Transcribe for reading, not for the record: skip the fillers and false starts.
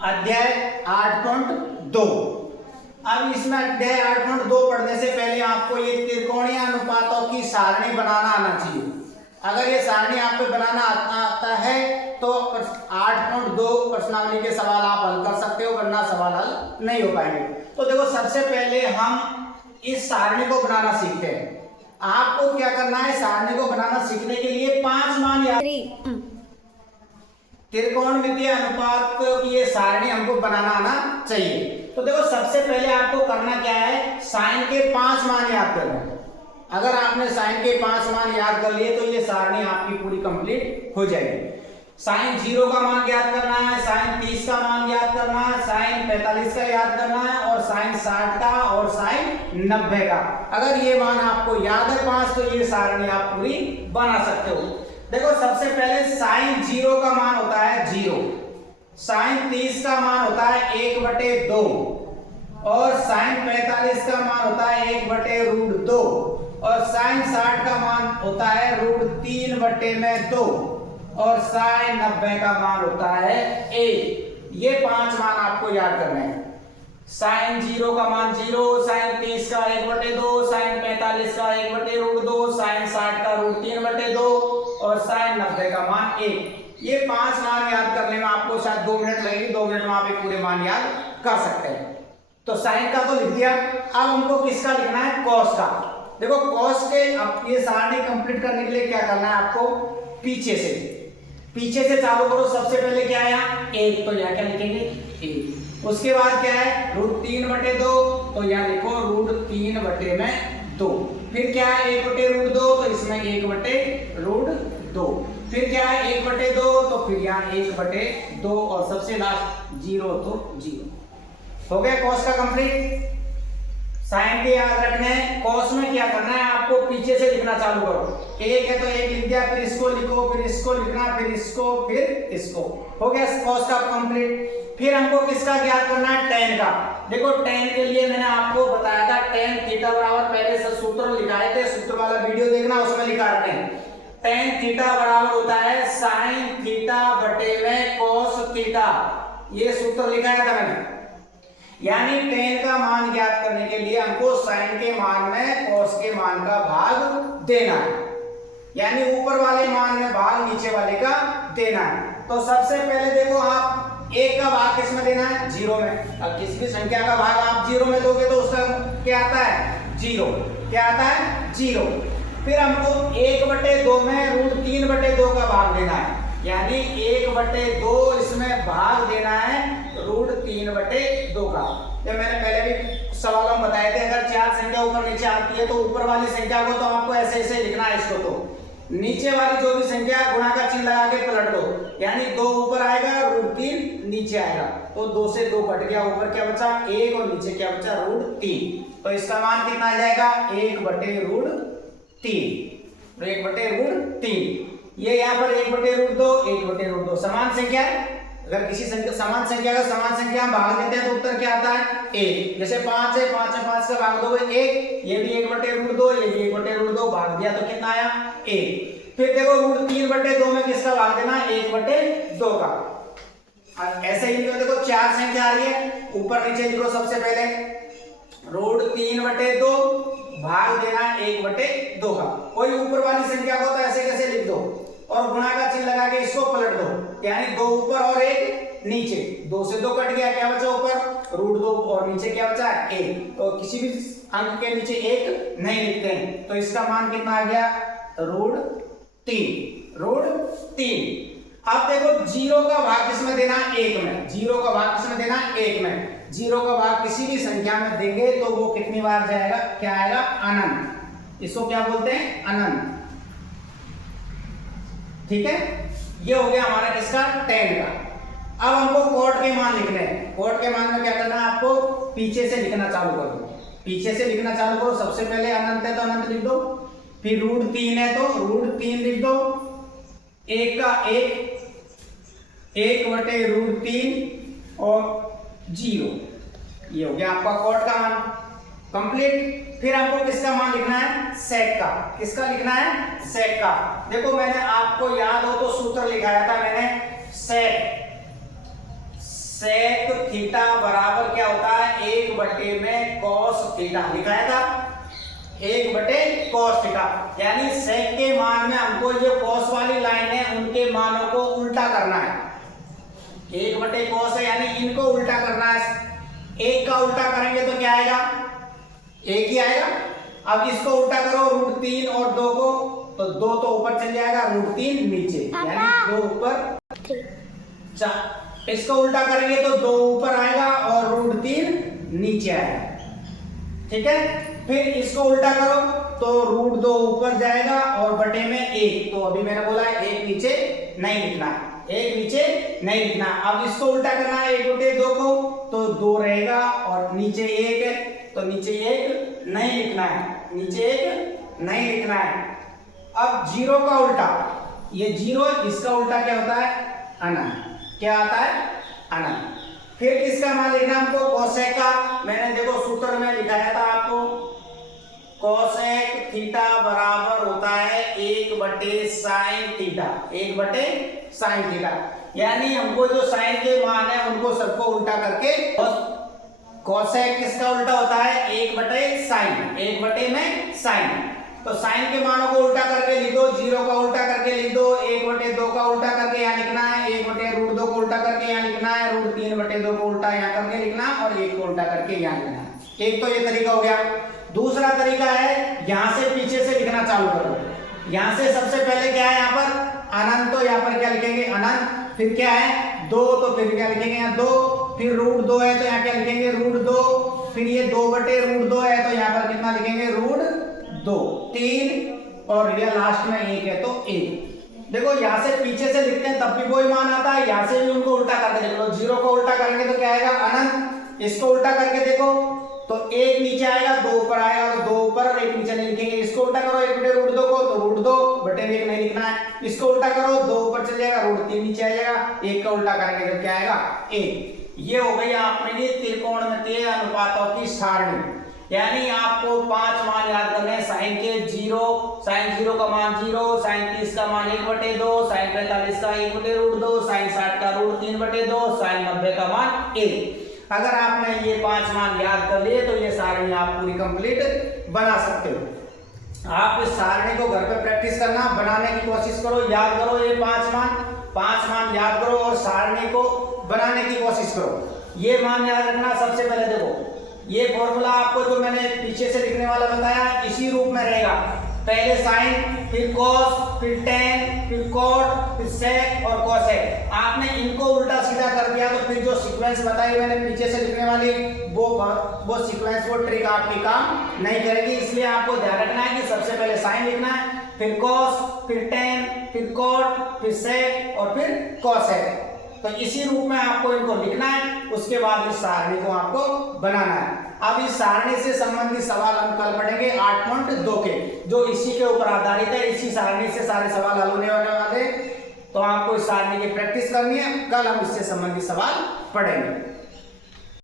अध्याय 8.2। अब इसमें अध्याय 8.2 पढ़ने से पहले आपको ये त्रिकोणीय अनुपातों की सारणी बनाना आना चाहिए। अगर ये सारणी आपको बनाना आता है तो 8.2 प्रश्नावली के सवाल आप हल कर सकते हो, वरना सवाल हल नहीं हो पाएंगे। तो देखो, सबसे पहले हम इस सारणी को बनाना सीखते हैं। आपको क्या करना है, सारणी को बनाना सीखने के लिए 5 मान याद, त्रिकोणमितीय अनुपात की ये सारणी हमको बनाना आना चाहिए। तो देखो, सबसे पहले आपको करना क्या है, साइन के 5 मान याद करना है। अगर आपने साइन के 5 मान याद कर लिए तो ये सारणी आपकी पूरी कंप्लीट हो जाएगी। साइन 0 का मान याद करना है, साइन 30 का मान याद करना है, साइन 45 का याद करना है, और साइन 60 का और साइन 90 का। अगर ये मान आपको याद है 5 तो ये सारणी आप पूरी बना सकते हो। देखो, सबसे पहले साइन 0 का मान होता है 0, साइन 30 का मान होता है 1/2, और साइन 45 का मान होता है 1/√2, और साइन 60 का मान होता है √3/2, और साइन 90 का मान होता है 1। ये 5 मान आपको याद करने हैं। साइन 0 का मान 0, साइन 30 का 1/2, साइन 45 का 1/√2, साइन 60 का √3/2, और साइन 90 का मान 1। ये 5 मान याद करने में आपको शायद 2 मिनट लगेगी। 2 मिनट में आप ये पूरे मान याद कर सकते हैं। तो साइन का तो लिख दिया। अब हमको किसका लिखना है, कॉस का। देखो, कॉस के अब ये सारणी कंप्लीट करने के लिए क्या करना है आपको, पीछे से चालू करो। सबसे पहले क्या आया, 1, तो यहाँ क्या लिखेंगे 1। उसके बाद क्या है, √3/2, तो यहाँ लिखो √3/2। फिर क्या है 1/√2, तो इसमें 1/√2। फिर क्या है 1/2, तो फिर यहाँ 1/2, और सबसे लास्ट 0, तो 0। हो गया कॉस का कंप्लीट। साइन के याद रखने हैं। कॉस में क्या करना है, आपको पीछे से लिखना चालू करो। 1 है तो 1 लिख दिया, फिर इसको लिखो, फिर इसको लिखना, फिर इसको, फिर इसको। हो गया कॉस का कंप्लीट। फिर हमको किसका ज्ञात करना है, tan का। देखो, tan के लिए मैंने आपको बताया था tan थीटा बराबर, पहले से सूत्र लिखाए थे, सूत्र वाला वीडियो देखना, उसमें लिखा रहते हैं। tan थीटा बराबर होता है sin थीटा बटे में cos थीटा। ये सूत्र लिखाया था मैंने। यानी tan का मान ज्ञात करने के लिए हमको sin के मान में cos के मान का भाग देना है। यानी ऊपर वाले मान में भाग नीचे वाले का देना है। तो सबसे पहले देखो, आप 1 का भाग किस में देना है, 0 में। अब किसी भी संख्या का भाग आप 0 में दोगे तो उसका क्या आता है, 0। क्या आता है, 0। फिर हमको 1/2 में √3/2 का भाग देना है। यानी 1/2 इसमें भाग देना है √3/2 का। जब मैंने पहले भी सवालों में बताए थे, अगर 4 संख्या ऊपर नीचे आती है तो ऊपर वाली संख्या को तो आपको ऐसे ऐसे लिखना है, इसको तो नीचे वाली जो भी संख्या गुणा का चिन्ह लगा के पलट दो। यानी 2 ऊपर आएगा, √3 नीचे आएगा, तो 2 से 2 कट गया, ऊपर क्या बचा 1, और नीचे क्या बचा √3। तो इसका मान कितना आ जाएगा, 1/√3। 1/√3। ये यहाँ पर 1/√2, 1/√2 समान संख्या है। अगर किसी संख्या समान संख्या का समान संख्या हम भाग देते हैं तो उत्तर क्या आता है, 1। जैसे 5 है, 5 में 5 का भाग दोगे 1, ये भी 1/√2, ये भी 1/√2, भाग दिया तो कितना आया, 1। फिर देखो √3/2 में किसका भाग देना है, 1/2 का। ऐसे ही देखो 4 संख्या आ रही है, ऊपर नीचे लिखो। सबसे पहले √3/2 भाग देना 1/2 का। कोई ऊपर वाली संख्या को तो ऐसे कैसे लिख दो, और गुणा का चिन्ह लगा के इसको पलट दो। यानी 2 ऊपर और 1 नीचे, 2 से 2 कट गया, क्या बचा ऊपर √2, और नीचे क्या बचा 1। तो किसी भी अंक के नीचे 1 नहीं लिखते हैं। तो इसका मान कितना आ गया, √3। अब देखो 0 का भाग किसमें देना है, 1 में। 0 का भाग किसमें देना है, 1 में। 0 का भाग किसी भी संख्या में देंगे तो वो कितनी बार जाएगा, क्या आएगा, अनंत। इसको क्या बोलते हैं, अनंत। ठीक है, ये हो गया हमारा किसका, tan का। अब हमको cot के मान लिखने हैं। cot के मान में क्या करना है, आपको पीछे से लिखना चालू कर दो। पीछे से लिखना चालू करो। सबसे पहले अनंत है तो अनंत लिख दो, फिर √3 है तो √3 लिख दो, 1 का 1, 1/√3 और 0। ये हो गया आपका cot का मान कंप्लीट। फिर हमको किसका मान लिखना है, sec का। किसका लिखना है, sec का। देखो, मैंने आपको याद हो तो सूत्र लिखाया था मैंने, sec सेक थीटा बराबर क्या होता है 1/में कॉस थीटा। लिखाया था 1/, cos थीटा। यानी सेक के मान में हमको जो कॉस वाली लाइन है उनके मानों को उल्टा करना है। 1/, cos है यानी इनको उल्टा करना है। एक का उल्टा करेंगे तो क्या आएगा, एक ही आएगा। अब इसको उल्टा करो √3 और 2 को, तो 2 तो ऊपर चल जाएगा, √3 नीचे, यानी 2 ऊपर 4। इसको उल्टा करेंगे तो 2 ऊपर आएगा और √3 नीचे आएगा। ठीक है, फिर इसको उल्टा करो तो √2 ऊपर जाएगा और बटे में 1। तो अभी मैंने बोला है 1 नीचे नहीं लिखना, 1 नीचे नहीं लिखना। अब इसको उल्टा करना है 1/2 को, तो 2 रहेगा और नीचे 1 है, तो नीचे 1 नहीं लिखना है, नीचे 1 नहीं लिखना है। अब 0 का उल्टा, ये 0, इसका उल्टा क्या होता है, अनंत। क्या आता है, अनंत। फिर किसका मान लिखना हमको, कोसेक का। मैंने देखो सूत्र में लिखाया था आपको, कोसेक थीटा बराबर होता है 1/sin थीटा, 1/sin थीटा। यानी हमको जो साइन के मान है उनको सबको उल्टा करके, कोसेक किसका उल्टा होता है 1/sin, 1 में साइन। तो साइन के मानों को उल्टा करके लिख दो, 0 का उल्टा करके लिख दो, 1/2 का उल्टा करके यहाँ लिखना है, 1/√2 को उल्टा करके यहाँ लिखना है, √3/2 को उल्टा यहाँ करके लिखना और 1 को उल्टा करके यहाँ लिखना है। एक तो ये तरीका हो गया। दूसरा तरीका है यहाँ से पीछे से लिखना चालू करो। यहाँ से सबसे पहले क्या है, यहाँ पर अनंत, तो यहाँ पर क्या लिखेंगे, अनंत। फिर क्या है 2, तो फिर क्या लिखेंगे यहाँ 2। फिर √2 है तो यहाँ क्या लिखेंगे, √2। फिर ये 2/√2 है तो यहाँ पर कितना लिखेंगे, √2, 3, और ये लास्ट में 1 है तो 1। देखो यहाँ से पीछे से लिखते हैं तब भी कोई मान आता है, यहाँ से भी उनको उल्टा करके देख लो। 0 को उल्टा करेंगे तो क्या आएगा, अनंत। इसको उल्टा करके देखो तो 1 नीचे आएगा, 2 ऊपर आएगा, और 2 ऊपर और 1 नीचे नहीं लिखेंगे। इसको उल्टा करो 1/√2 को, तो √2/1 नहीं लिखना है। इसको उल्टा करो, 2 ऊपर चल जाएगा, √3 नीचे आ जाएगा, 1 का उल्टा करेंगे तो क्या आएगा, 1। ये हो गई आपने ये त्रिकोणमितीय अनुपातों की सारणी। यानी आपको 5 मान याद करने हैं साइन के। 0, साइन 0 का मान 0, साइन 30 का मान 1/2, साइन 45 का 1/√2, साइन 60 का √3/2, साइन 90 का मान 1। अगर आपने ये 5 मान याद कर लिए तो ये सारणी आप पूरी कंप्लीट बना सकते हो। आप इस सारणी को घर पे प्रैक्टिस करना, बनाने की कोशिश करो, याद करो ये 5 मान याद करो और सारणी को बनाने की कोशिश करो। ये मान याद रखना। सबसे पहले देखो ये फॉर्मूला आपको जो मैंने पीछे से लिखने वाला बताया इसी रूप में रहेगा। पहले साइन, फिर कॉस, फिर टेन, फिर कॉट, फिर सेक और कोसेक। आपने इनको उल्टा सीधा कर दिया तो फिर जो सीक्वेंस बताई मैंने पीछे से लिखने वाली वो सीक्वेंस, वो ट्रिक आपकी काम नहीं करेगी। इसलिए आपको ध्यान रखना है कि सबसे पहले साइन लिखना है, फिर कॉस, फिर टेन, फिर कॉट, फिर सेक और फिर कोसेक। तो इसी रूप में आपको इनको लिखना है। उसके बाद इस सारणी को आपको बनाना है। अब इस सारणी से संबंधित सवाल हम कल पढ़ेंगे 8.2 के, जो इसी के ऊपर आधारित है। इसी सारणी से सारे सवाल हल होने वाले। तो आपको इस सारणी की प्रैक्टिस करनी है। कल हम इससे संबंधित सवाल पढ़ेंगे।